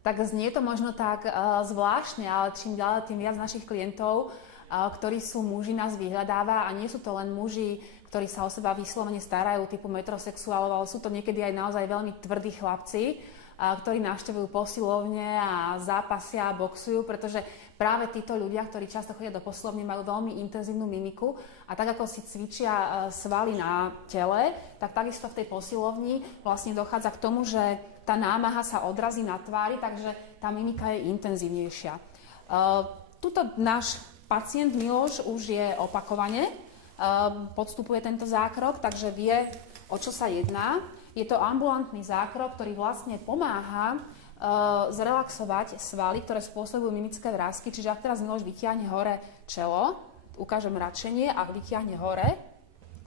Tak znie to možno tak zvláštne, ale čím ďalej, tým viac našich klientov, ktorí sú muži, nás vyhľadáva a nie sú to len muži, ktorí sa o seba vyslovene starajú, typu metrosexuálov, ale sú to niekedy aj naozaj veľmi tvrdí chlapci, ktorí navštevujú posilovne a zápasia a boxujú, pretože práve títo ľudia, ktorí často chodia do posilovne, majú veľmi intenzívnu mimiku a tak ako si cvičia svaly na tele, tak takisto v tej posilovni vlastne dochádza k tomu, že tá námaha sa odrazí na tvári, takže tá mimika je intenzívnejšia. Tuto náš pacient Miloš už je opakovane, podstupuje tento zákrok, takže vie, o čo sa jedná. Je to ambulantný zákrok, ktorý vlastne pomáha zrelaxovať svaly, ktoré spôsobujú mimické vrásky. Čiže ak teraz Miloš vytiahne hore čelo, ukážem račenie, ak vytiahne hore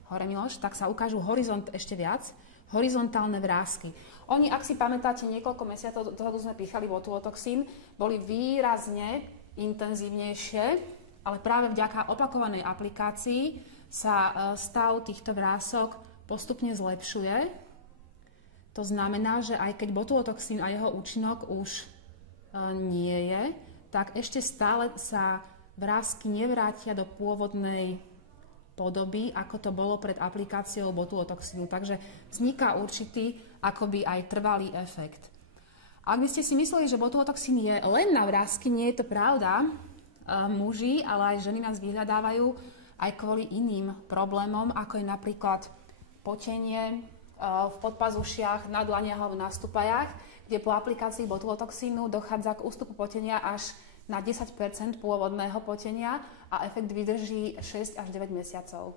Miloš, tak sa ukážu ešte viac, horizontálne vrásky. Oni, ak si pamätáte, niekoľko mesiacov dozadu sme píchali botulotoxín, boli výrazne intenzívnejšie, ale práve vďaka opakovanej aplikácii sa stav týchto vrások postupne zlepšuje. To znamená, že aj keď botulotoxín a jeho účinok už nie je, tak ešte stále sa vrásky nevrátia do pôvodnej podoby, ako to bolo pred aplikáciou botulotoxínu. Takže vzniká určitý akoby aj trvalý efekt. Ak by ste si mysleli, že botulotoxín je len na vrásky, nie je to pravda. Muži, ale aj ženy nás vyhľadávajú aj kvôli iným problémom, ako je napríklad potenie v podpazušiach, na dlaniach alebo na stupajach, kde po aplikácii botulotoxínu dochádza k ústupu potenia až na 10% pôvodného potenia a efekt vydrží 6 až 9 mesiacov.